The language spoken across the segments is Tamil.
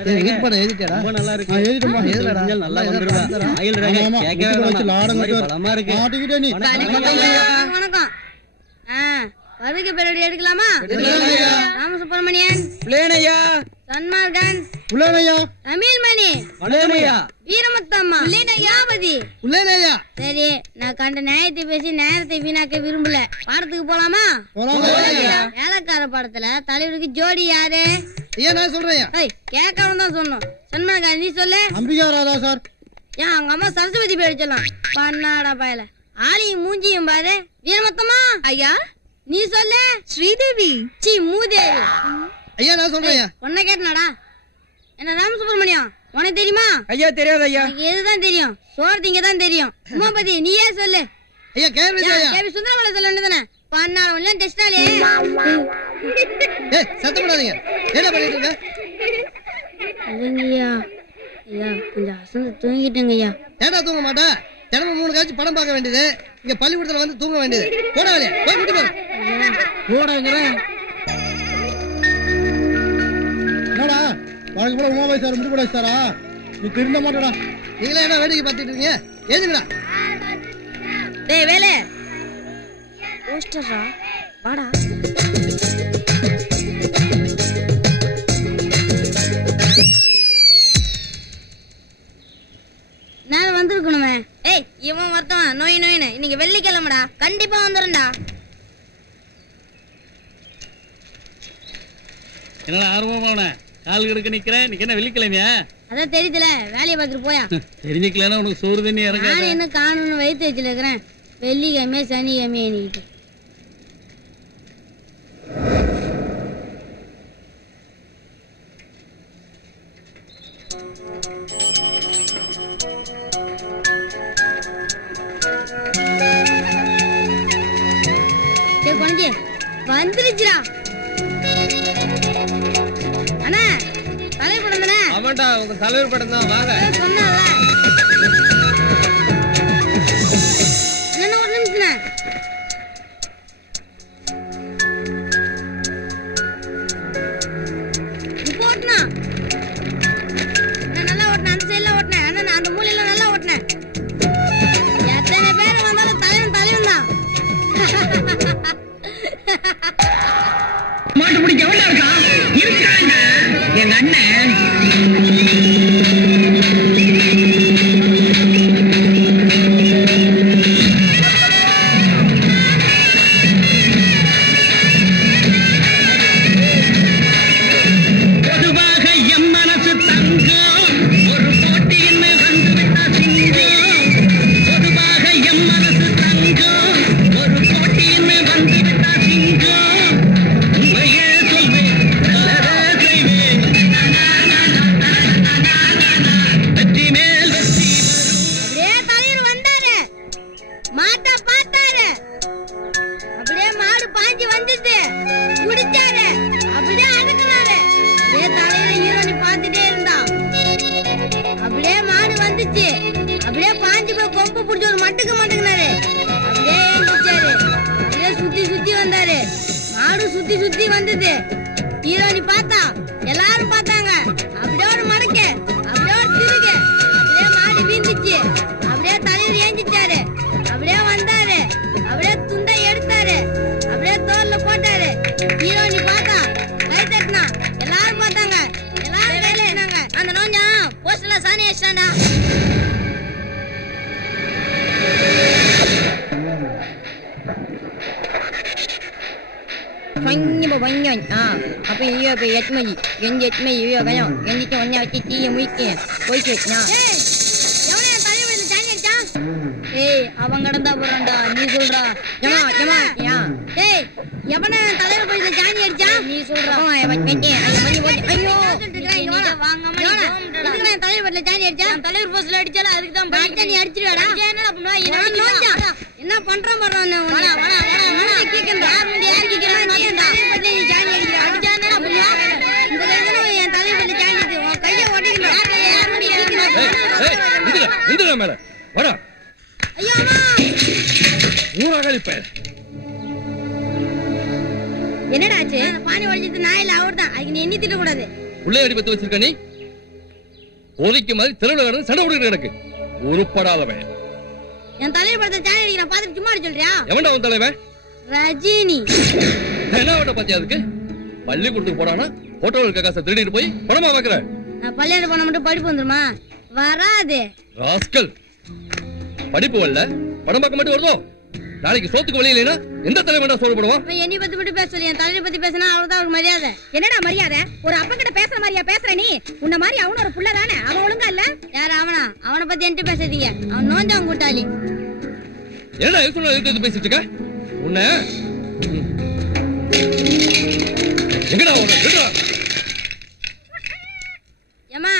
நல்லா இருக்கு. நல்லா வந்துருவா. வணக்கம். வருகை பெருடி எடுக்கலாமா? ராம சுப்பிரமணியன், சன்மார்கன், தமிழ்மணி, வீரமுத்தம்மா, சரி. நான் கண்ட நியாயத்தை பேசி நேரத்தை வீணாக்க விரும்பல. பாடத்துக்கு போலாமா? வேலைக்கார படத்துல தலைவருக்கு ஜோடி யாரு? கேட்கணும் தான் சொன்னோம். சன்மார்கன் நீ சொல்லு. அம்பிகா ராதா சார். ஏன் அவங்க அம்மா சரஸ்வதி பேர் சொல்லலாம். பண்ணாடா பயல. ஆளியும் மூஞ்சியும் பாரு. வீரமுத்தம்மா ஐயா நீ சொல்லு. ஸ்ரீதேவி. சி மூதேவி. ஐயா நான் சொல்றேன். உன்னை கேட்டனாடா. என்ன ராம சுப்பிரமணியம் உனக்கு தெரியுமா? ஐயா தெரியாது ஐயா. எதுதான் தெரியும்? சோறு திங்க தான் தெரியும். உமாபதி நீயே சொல்லு. ஐயா கேவி சுந்தரமலை சொல்ல வேண்டியதானே? பண்ணாட ஒண்ணு டெஸ்டாலே. சத்தம் போடாதீங்க. என்ன பண்ணிட்டு இருக்க? இல்லைங்கய்யா. ஐயா கொஞ்சம் அசந்து தூங்கிட்டேங்க ஐயா. ஏடா தூங்க மாட்டா? தினமும் 3 காட்சி படம் பார்க்க வேண்டியது. இங்க பள்ளிக்கூடத்துல வந்து தூங்க வேண்டியது. போடா வெளியே. போய் கூட்டி போற. போடாங்கிறேன். என்னடா வழக்கு போல உமாபாய் சார் முடிவு சாரா? நீ திருந்த மாட்டடா. நீங்களே என்ன வேடிக்கை பார்த்துட்டு இருக்கீங்க? ஏதுங்கடா? டேய் வேலே. போஸ்டரா வாடா. நான் வந்திருக்கணுமே. ஏய் இவன் ஒருத்தன் நோயின்னு இன்னைக்கு வெள்ளிக்கிழமைடா. கண்டிப்பா வந்துடும்டா. என்னடா ஆர்வமான கால் கெடுக்க நிக்கிறேன். இன்னைக்கு என்ன வெள்ளிக்கிழமையா? அதான் தெரியுதுல. வேலையை பார்த்துட்டு போயா. தெரிஞ்சுக்கலன்னா உனக்கு சோறு தண்ணி இறங்காது. நான் என்ன காணும்னு வயிற்று வச்சுருக்கிறேன். வெள்ளிக்கிழமை சனிக்கிழமை இன்னைக்கு. வந்துருச்சுடா. அண்ணா தலைவர் படம் தானே? அவன்டா உங்க தலைவர் படம் தான். வாங்க. சொன்னால என்ன ஒரு நிமிஷம். இப்போ ஓட்டுனா நான் நல்லா ஓட்டினேன். அந்த சைட்ல ஓட்டினேன். ஆனா நான் அந்த மூலையில நல்லா ஓட்டினேன். எத்தனை பேர் வந்தாலும் தலைவன் தான். மாட்டு பிடிக்க எவ்வளவு இருக்கான்? இருக்காங்க எங்க அண்ணன். பொதுவாக எம் மனசு தங்கம் ஒரு போட்டின்னு வந்துவிட்டா சிங்கம். பொதுவாக எம் மனசு தங்கம் ஒரு போட்டின்னு வந்துவிட்டா சிங்கம். உண்மையே சொல்வேன் நல்லதே செய்வேன். வெற்றி மேல் வெற்றி அப்படியே தலைவர் வந்தாரு. மாட்டை பார்த்தாரு. அப்படியே மாடு பாஞ்சு வந்துச்சு. குடிச்சாரு. அப்படியே அடக்குனாரு. அப்படியே தலைவர் ஹீரோனி பார்த்துட்டே இருந்தான். அப்படியே மாடு வந்துச்சு. அப்படியே பாஞ்சு போய் கொம்பு பிடிச்சி ஒரு மட்டுக்கு மாட்டுக்குனாரு. அப்படியே எழுந்திரிச்சாரு. அப்படியே சுத்தி சுத்தி வந்தாரு. மாடு சுத்தி சுத்தி வந்தது. ஹீரோனி பார்த்தா. எல்லாரும் பார்த்தாங்க. அப்படியே ஒரு மடக்கு. அப்படியே ஒரு திருகு. அப்படியே மாடு வீந்துச்சு. அப்படியே தலைவர் ஏஞ்சிச்சாரு. அப்படியே வந்தாரு. அப்படியே துண்டை எடுத்தாரு. அப்படியே தோல்ல போட்டாரு. ஹீரோனி பார்த்தா. கை தட்டினா. எல்லாரும் பார்த்தாங்க. எல்லாரும் கையில இருந்தாங்க. அந்த நோஞ்சா போஸ்டர்ல சாணி அடிச்சாண்டா. அப்ப iya be yatmaji genje yatme iya ganyo genje ke onnya achi ti muike poike nya எவனே தலைவர் சாணி அடிச்சான்? ஏய் அவன் கடந்தா போறான்டா. நீ சொல்றா. jama jama ya ஏய் எவனே தலைவர் போய் சாணி அடிச்சான்? நீ சொல்றா oh ya backe ayo mani bodi ayyo இதுக்கு தலைவர் சாணி அடிச்சான். தலைவர் போஸ்ட்ல அடிச்சால அதுக்கு தான் பைக் நீ அடிச்சிடுவாடா. என்னடா பண்ணுவா? என்ன பண்றான் பாறோம். வாடா வாடா வாடா கேக்கறா. யார் முடி யார் கேக்கறா? தலைவர் நீ சாணி அடிச்சா அடிச்சா என்னடா பண்ணுவா? இந்த கையில என் தலைவர் சாணி அடிச்சு உன் கையை ஓடிக்கணும். யார் முடி கேக்கறா? இந்துடா மேல வாடா. ஐயோ அம்மா ஊராகலிப்ப. என்னடா ஆச்சு? அந்த பானி ஒளிஞ்சிட்டு நாயில அவர்தான். அதுக்கு நீ எண்ணி திட்ட கூடாது. உள்ளே அடி பத்து வச்சிருக்க நீ? கோரிக்கை மாதிரி தெருவில் கிடந்து சண்டை கொடுக்குற எனக்கு உருப்படாதவன். என் தலைவர் படத்தை சேனல் அடிக்கிறேன் பாத்துட்டு சும்மா சொல்றியா? எவன்டா உன் தலைவன்? ரஜினி. என்ன வேண்ட பாத்தியா அதுக்கு? பள்ளிக்கூடத்துக்கு போறானா போட்டோ இருக்க காசை திருடிட்டு போய் பணமா வைக்கிற. நான் பள்ளிக்கூடம் போன மட்டும் படிப்பு வந்துருமா? வராது. ராஸ்கல், படிப்பு வரல படம் பார்க்க மட்டும் வருதோ? நாளைக்கு சோத்துக்கு வழி இல்லைன்னா எந்த தலைவன் சோறு போடுவான்? என்னை பத்தி மட்டும் பேச சொல்லி என் தலைவரை பத்தி பேசினா அவர்தான் அவருக்கு மரியாதை. என்னடா மரியாதை? ஒரு அப்ப கிட்ட பேசுற மாதிரியா பேசுற நீ? உன்ன மாதிரி அவன ஒரு புள்ள தானே, அவன் ஒழுங்கா இல்ல? யார் அவனா? அவனை பத்தி என்கிட்ட பேசாதீங்க, அவன் நோஞ்சான் கூட்டாளி. என்னடா எது பேசிட்டு இருக்க? உன்ன எங்கடா ஏமா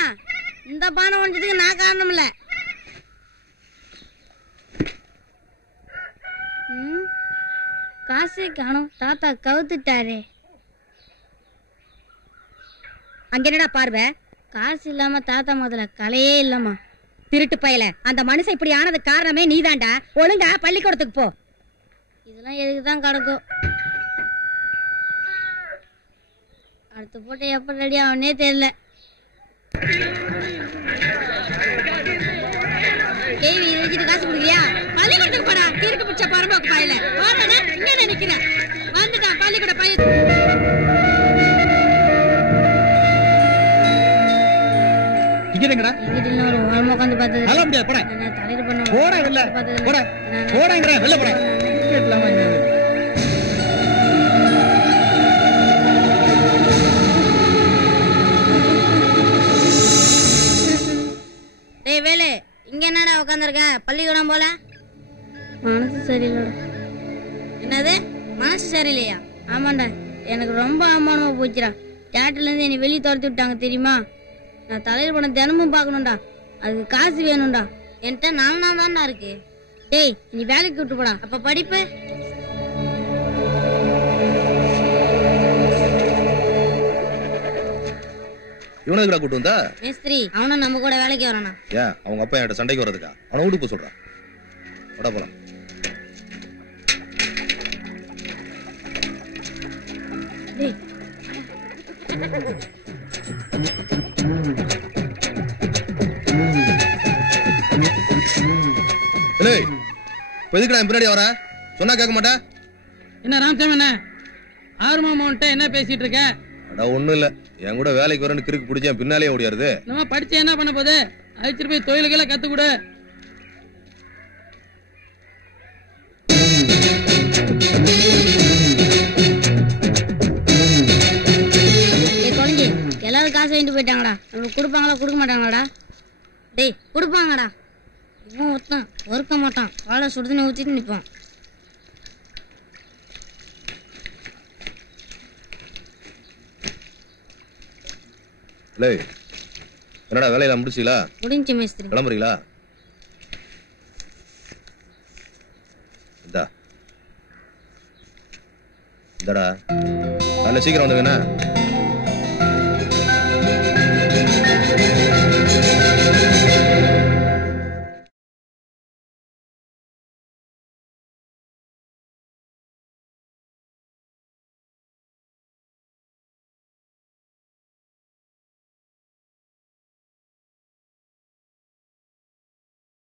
இந்த பானை உடைஞ்சதுக்கு நான் காரணம் இல்ல. காசே காணோம், தாத்தா கவுத்துட்டாரே. அங்க என்னடா பார்வை? காசு இல்லாம தாத்தா முதல்ல கலையே இல்லம்மா. திருட்டு பயல, அந்த மனுஷன் இப்படி ஆனது காரணமே நீதான்டா. ஒழுங்கா பள்ளிக்கூடத்துக்கு போ. இதெல்லாம் எதுக்குதான் கிடக்கும்? அடுத்த போட்டு எப்ப ரெடி ஆகுனே தெரியல. கேள்வி வச்சுட்டு காசு கொடுக்கலையா? பள்ளிக்கூடத்துக்கு போடா, தீர்க்கு பிடிச்ச பரம்போக்கு பாயில போறடா. இங்க நினைக்கிறேன் வந்துட்டான் பள்ளிக்கூட பையன். இங்கடா இங்கிட்ட ஒரு ஓரமா உட்காந்து பார்த்தது நல்ல முடியாது. போடா நான் தலையில பண்ண போடா வெளில போடா போடாங்கடா வெளில போடா. கேட்கலாமா? டேய் வேலு, இங்க என்னடா உட்காந்துருக்க? பள்ளிக்கூடம் போல? மனசு சரியில்லடா. என்னது மனசு சரியில்லையா? ஆமாண்டா, எனக்கு ரொம்ப அவமானமா போச்சுடா. தியேட்டர்ல இருந்து என்னை வெளியே துரத்தி விட்டாங்க தெரியுமா? நான் தலையில் படம் தினமும் பார்க்கணும்டா, அதுக்கு காசு வேணும்டா. என்கிட்ட 4 நாள் தான்டா இருக்கு. டேய் நீ வேலைக்கு விட்டு போடா, அப்ப படிப்பு. இவனுக்கு கூட்டு வந்தா மேஸ்திரி அவனும் நம்ம கூட வேலைக்கு வரானா? ஏன் அவங்க அப்பா என்கிட்ட சண்டைக்கு வர்றதுக்கா? அவனை வீட்டுக்கு போக சொல்றான். வட போலாம். டேய் பின்னாடி வர சொன்னா கேட்க மாட்டேன். என்ன ராமசாமி என்ன ஆர்வம் என்ன பேசிட்டு இருக்க? ஒண்ணும் இல்ல, என் கூட வேலைக்கு வரேன்னு கிறுக்கு பிடிச்சேன், பின்னாலே ஓடியாருது. நம்ம படிச்சு என்ன பண்ண போகுது? அழைச்சிட்டு போய் தொழில்களை கத்துக்கூட. எல்லாரும் காசு வாங்கிட்டு போயிட்டாங்கடா. நம்மளுக்கு கொடுப்பாங்களா கொடுக்க மாட்டாங்களாடா? டேய் கொடுப்பாங்கடா. இவன் ஒருத்தான் ஒருக்க மாட்டான், காலை சுடுதண்ணி ஊற்றிட்டு நிற்பான். என்னடா வேலையில முடிச்சீங்களா? முடிஞ்சு மேஸ்திரி. கிளம்புறீங்களா? இந்தடா காலைல சீக்கிரம் வந்துங்கண்ணா.